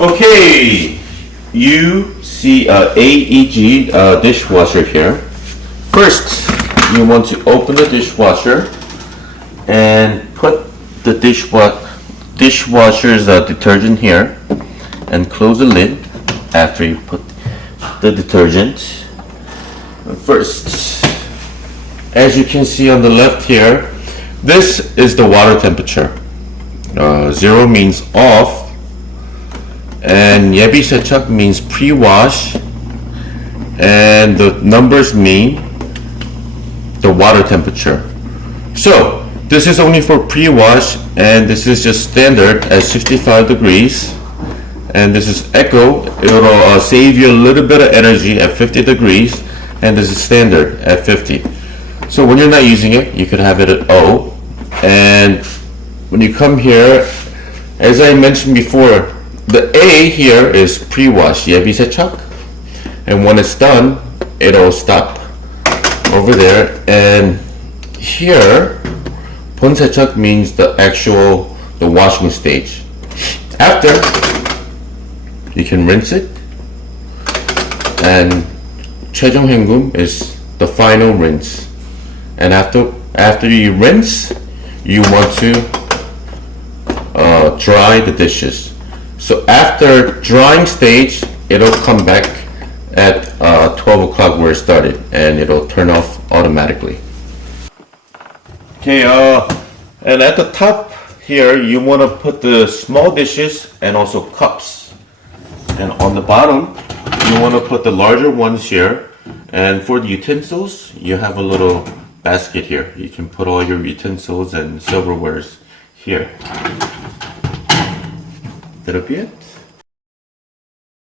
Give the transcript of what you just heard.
Okay, you see AEG dishwasher here. First, you want to open the dishwasher and put the dishwasher's detergent here and close the lid after you put the detergent. First, as you can see on the left here, this is the water temperature. 0 means off, and 예비세척 means pre-wash, and the numbers mean the water temperature. So this is only for pre-wash, and this is just standard at 65 degrees, and this is eco. It'll save you a little bit of energy at 50 degrees, and this is standard at 50. So when you're not using it, you could have it at O. And when you come here, as I mentioned before, the A here is pre-wash, 예비세척, and when it's done, it'll stop over there. And here, bonsechuk means the washing stage. After, you can rinse it, and chaejonghanggum is the final rinse. And after you rinse, you want to dry the dishes. So after drying stage, it'll come back at 12 o'clock where it started, and it'll turn off automatically. Okay, and at the top here, you want to put the small dishes and also cups. And on the bottom, you want to put the larger ones here. And for the utensils, you have a little basket here. You can put all your utensils and silverwares here. That'll be it.